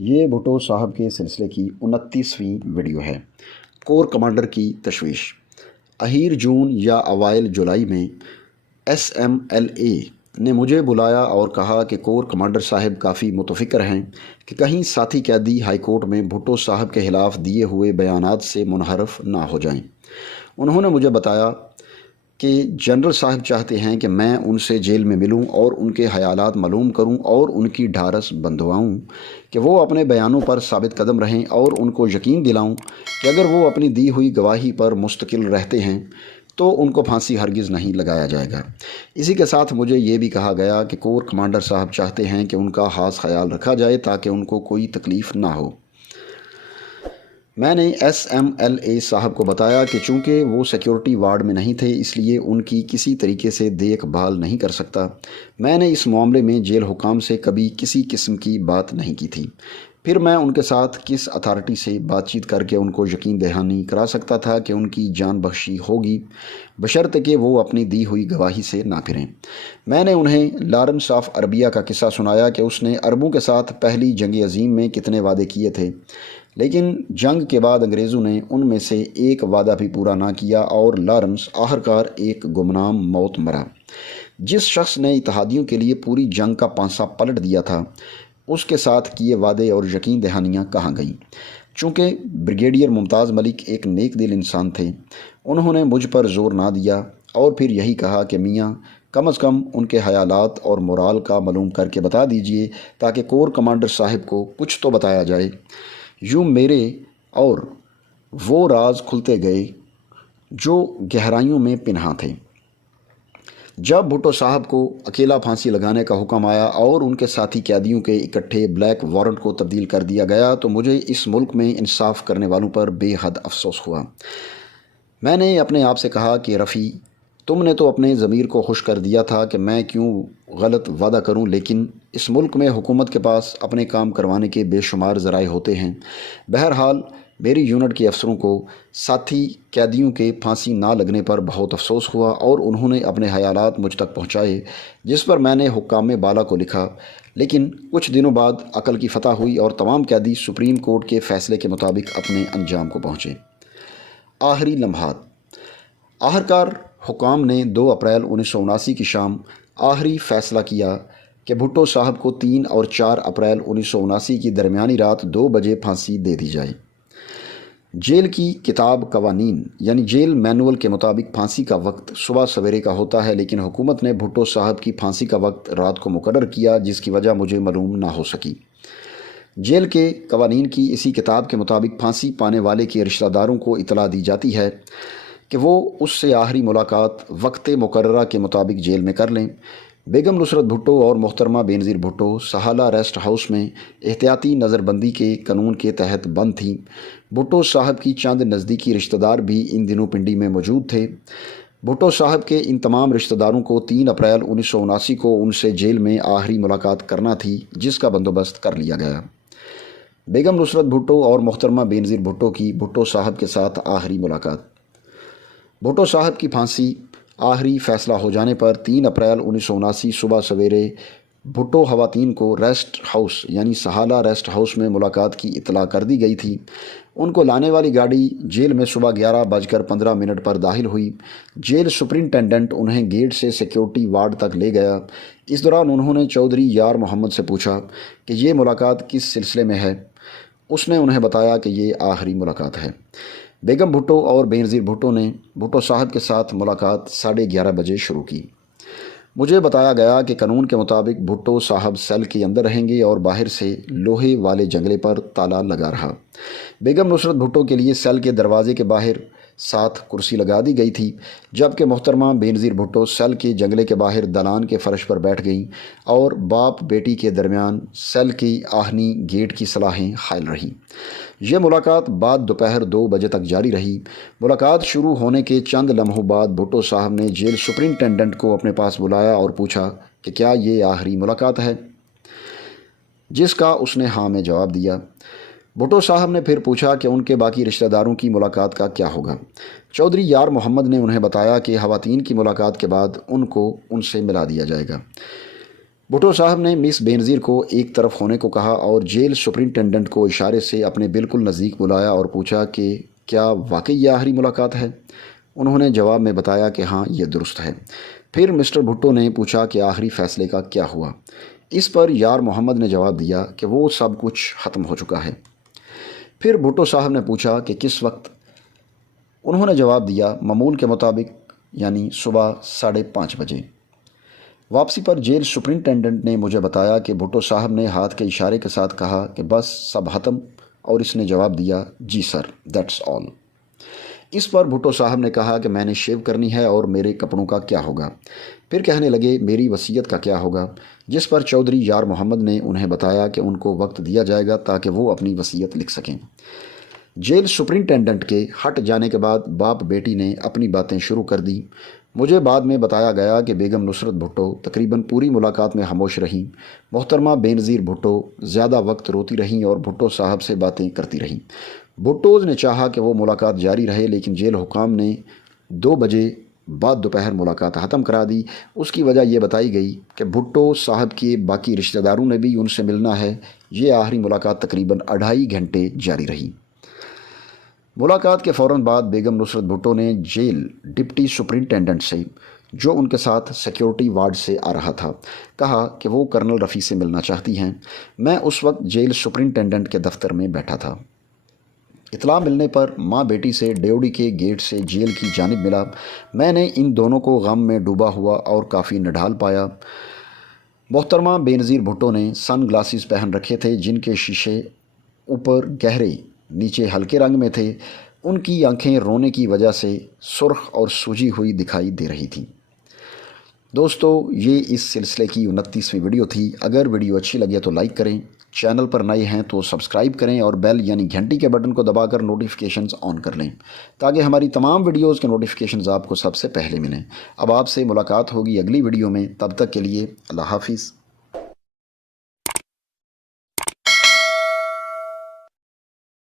یہ بھٹو صاحب کے سلسلے کی 29ویں ویڈیو ہے۔ کور کمانڈر کی تشویش۔ اخیر جون یا اوائل جولائی میں SMLA نے مجھے بلایا اور کہا کہ کور کمانڈر صاحب کافی متفکر ہیں کہ کہیں ساتھی قیدی ہائی کورٹ میں بھٹو صاحب کے خلاف دیے ہوئے بیانات سے منحرف نہ ہو جائیں۔ انہوں نے مجھے بتایا کہ جنرل صاحب چاہتے ہیں کہ میں ان سے جیل میں ملوں اور ان کے خیالات معلوم کروں اور ان کی ڈھارس بندھواؤں کہ وہ اپنے بیانوں پر ثابت قدم رہیں اور ان کو یقین دلاؤں کہ اگر وہ اپنی دی ہوئی گواہی پر مستقل رہتے ہیں تو ان کو پھانسی ہرگز نہیں لگایا جائے گا۔ اسی کے ساتھ مجھے یہ بھی کہا گیا کہ کور کمانڈر صاحب چاہتے ہیں کہ ان کا خاص خیال رکھا جائے تاکہ ان کو کوئی تکلیف نہ ہو۔ میں نے SMLA صاحب کو بتایا کہ چونکہ وہ سیکیورٹی وارڈ میں نہیں تھے اس لیے ان کی کسی طریقے سے دیکھ بھال نہیں کر سکتا۔ میں نے اس معاملے میں جیل حکام سے کبھی کسی قسم کی بات نہیں کی تھی۔ پھر میں ان کے ساتھ کس اتھارٹی سے بات چیت کر کے ان کو یقین دہانی کرا سکتا تھا کہ ان کی جان بخشی ہوگی بشرطے کہ وہ اپنی دی ہوئی گواہی سے نہ پھریں۔ میں نے انہیں لارنس آف عربیہ کا قصہ سنایا کہ اس نے عربوں کے ساتھ پہلی جنگ عظیم میں کتنے وعدے کیے تھے، لیکن جنگ کے بعد انگریزوں نے ان میں سے ایک وعدہ بھی پورا نہ کیا اور لارنس آخرکار ایک گمنام موت مرا۔ جس شخص نے اتحادیوں کے لیے پوری جنگ کا پانسا پلٹ دیا تھا اس کے ساتھ کیے وعدے اور یقین دہانیاں کہاں گئیں؟ چونکہ بریگیڈیئر ممتاز ملک ایک نیک دل انسان تھے، انہوں نے مجھ پر زور نہ دیا اور پھر یہی کہا کہ میاں کم از کم ان کے خیالات اور مورال کا معلوم کر کے بتا دیجئے تاکہ کور کمانڈر صاحب کو کچھ تو بتایا جائے۔ یوں میرے اور وہ راز کھلتے گئے جو گہرائیوں میں پنہاں تھے۔ جب بھٹو صاحب کو اکیلا پھانسی لگانے کا حکم آیا اور ان کے ساتھی قیدیوں کے اکٹھے بلیک وارنٹ کو تبدیل کر دیا گیا تو مجھے اس ملک میں انصاف کرنے والوں پر بے حد افسوس ہوا۔ میں نے اپنے آپ سے کہا کہ رفیع، تم نے تو اپنے ضمیر کو خوش کر دیا تھا کہ میں کیوں غلط وعدہ کروں، لیکن اس ملک میں حکومت کے پاس اپنے کام کروانے کے بے شمار ذرائع ہوتے ہیں۔ بہرحال میری یونٹ کے افسروں کو ساتھی قیدیوں کے پھانسی نہ لگنے پر بہت افسوس ہوا اور انہوں نے اپنے خیالات مجھ تک پہنچائے، جس پر میں نے حکام بالا کو لکھا۔ لیکن کچھ دنوں بعد عقل کی فتح ہوئی اور تمام قیدی سپریم کورٹ کے فیصلے کے مطابق اپنے انجام کو پہنچے۔ آخری لمحات۔ آخرکار حکام نے 2 اپریل 1979 کی شام آخری فیصلہ کیا کہ بھٹو صاحب کو 3 اور 4 اپریل 1979 کی درمیانی رات 2 بجے پھانسی دے دی جائے۔ جیل کی کتاب قوانین یعنی جیل مینول کے مطابق پھانسی کا وقت صبح سویرے کا ہوتا ہے، لیکن حکومت نے بھٹو صاحب کی پھانسی کا وقت رات کو مقرر کیا جس کی وجہ مجھے معلوم نہ ہو سکی۔ جیل کے قوانین کی اسی کتاب کے مطابق پھانسی پانے والے کے رشتہ داروں کو اطلاع دی جاتی ہے کہ وہ اس سے آخری ملاقات وقت مقررہ کے مطابق جیل میں کر لیں۔ بیگم نصرت بھٹو اور محترمہ بینظیر بھٹو سہالہ ریسٹ ہاؤس میں احتیاطی نظر بندی کے قانون کے تحت بند تھیں۔ بھٹو صاحب کی چند نزدیکی رشتہ دار بھی ان دنوں پنڈی میں موجود تھے۔ بھٹو صاحب کے ان تمام رشتہ داروں کو 3 اپریل 1979 کو ان سے جیل میں آخری ملاقات کرنا تھی، جس کا بندوبست کر لیا گیا۔ بیگم نصرت بھٹو اور محترمہ بینظیر بھٹو کی بھٹو صاحب کے ساتھ آخری ملاقات۔ بھٹو صاحب کی پھانسی آخری فیصلہ ہو جانے پر 3 اپریل 1979 صبح سویرے بھٹو خواتین کو ریسٹ ہاؤس یعنی سہالہ ریسٹ ہاؤس میں ملاقات کی اطلاع کر دی گئی تھی۔ ان کو لانے والی گاڑی جیل میں صبح 11:15 پر داخل ہوئی۔ جیل سپرنٹینڈنٹ انہیں گیٹ سے سیکیورٹی وارڈ تک لے گیا۔ اس دوران انہوں نے چودھری یار محمد سے پوچھا کہ یہ ملاقات کس سلسلے میں ہے۔ اس نے انہیں بتایا کہ یہ آخری ملاقات ہے۔ بیگم بھٹو اور بینظیر بھٹو نے بھٹو صاحب کے ساتھ ملاقات 11:30 بجے شروع کی۔ مجھے بتایا گیا کہ قانون کے مطابق بھٹو صاحب سیل کے اندر رہیں گے اور باہر سے لوہے والے جنگلے پر تالا لگا رہا۔ بیگم نصرت بھٹو کے لیے سیل کے دروازے کے باہر 7 کرسی لگا دی گئی تھی، جبکہ محترمہ بینظیر بھٹو سیل کے جنگلے کے باہر دلان کے فرش پر بیٹھ گئیں اور باپ بیٹی کے درمیان سیل کی آہنی گیٹ کی صلاحیں حائل رہیں۔ یہ ملاقات بعد دوپہر 2 بجے تک جاری رہی۔ ملاقات شروع ہونے کے چند لمحوں بعد بھٹو صاحب نے جیل سپرنٹینڈنٹ کو اپنے پاس بلایا اور پوچھا کہ کیا یہ آخری ملاقات ہے، جس کا اس نے ہاں میں جواب دیا۔ بھٹو صاحب نے پھر پوچھا کہ ان کے باقی رشتہ داروں کی ملاقات کا کیا ہوگا۔ چودھری یار محمد نے انہیں بتایا کہ خواتین کی ملاقات کے بعد ان کو ان سے ملا دیا جائے گا۔ بھٹو صاحب نے مس بینظیر کو ایک طرف ہونے کو کہا اور جیل سپرنٹینڈنٹ کو اشارے سے اپنے بالکل نزدیک بلایا اور پوچھا کہ کیا واقعی یہ آخری ملاقات ہے؟ انہوں نے جواب میں بتایا کہ ہاں یہ درست ہے۔ پھر مسٹر بھٹو نے پوچھا کہ آخری فیصلے کا کیا ہوا؟ اس پر یار محمد نے جواب دیا کہ وہ سب کچھ ختم ہو چکا ہے۔ پھر بھٹو صاحب نے پوچھا کہ کس وقت؟ انہوں نے جواب دیا معمول کے مطابق یعنی صبح 5:30 بجے۔ واپسی پر جیل سپرنٹینڈنٹ نے مجھے بتایا کہ بھٹو صاحب نے ہاتھ کے اشارے کے ساتھ کہا کہ بس سب ختم، اور اس نے جواب دیا جی سر دیٹس آل۔ اس پر بھٹو صاحب نے کہا کہ میں نے شیو کرنی ہے اور میرے کپڑوں کا کیا ہوگا؟ پھر کہنے لگے میری وصیت کا کیا ہوگا؟ جس پر چودھری یار محمد نے انہیں بتایا کہ ان کو وقت دیا جائے گا تاکہ وہ اپنی وصیت لکھ سکیں۔ جیل سپرنٹینڈنٹ کے ہٹ جانے کے بعد باپ بیٹی نے اپنی باتیں شروع کر دی۔ مجھے بعد میں بتایا گیا کہ بیگم نصرت بھٹو تقریباً پوری ملاقات میں خاموش رہیں۔ محترمہ بینظیر بھٹو زیادہ وقت روتی رہیں اور بھٹو صاحب سے باتیں کرتی رہیں۔ بھٹوز نے چاہا کہ وہ ملاقات جاری رہے لیکن جیل حکام نے 2 بجے بعد دوپہر ملاقات ختم کرا دی۔ اس کی وجہ یہ بتائی گئی کہ بھٹو صاحب کے باقی رشتہ داروں نے بھی ان سے ملنا ہے۔ یہ آخری ملاقات تقریباً 2.5 گھنٹے جاری رہی۔ ملاقات کے فوراً بعد بیگم نصرت بھٹو نے جیل ڈپٹی سپرنٹینڈنٹ سے، جو ان کے ساتھ سیکیورٹی وارڈ سے آ رہا تھا، کہا کہ وہ کرنل رفیع سے ملنا چاہتی ہیں۔ میں اس وقت جیل سپرنٹینڈنٹ کے دفتر میں بیٹھا تھا۔ اطلاع ملنے پر ماں بیٹی سے ڈیوڑی کے گیٹ سے جیل کی جانب ملا۔ میں نے ان دونوں کو غم میں ڈوبا ہوا اور کافی نڈھال پایا۔ محترمہ بینظیر بھٹو نے سن گلاسز پہن رکھے تھے جن کے شیشے اوپر گہرے نیچے ہلکے رنگ میں تھے۔ ان کی آنکھیں رونے کی وجہ سے سرخ اور سوجی ہوئی دکھائی دے رہی تھیں۔ دوستو یہ اس سلسلے کی 29ویں ویڈیو تھی۔ اگر ویڈیو اچھی لگے تو لائک کریں، چینل پر نئے ہیں تو سبسکرائب کریں اور بیل یعنی گھنٹی کے بٹن کو دبا کر نوٹیفیکیشنز آن کر لیں تاکہ ہماری تمام ویڈیوز کے نوٹیفیکیشنز آپ کو سب سے پہلے ملیں۔ اب آپ سے ملاقات ہوگی اگلی ویڈیو میں، تب تک کے لیے اللہ حافظ۔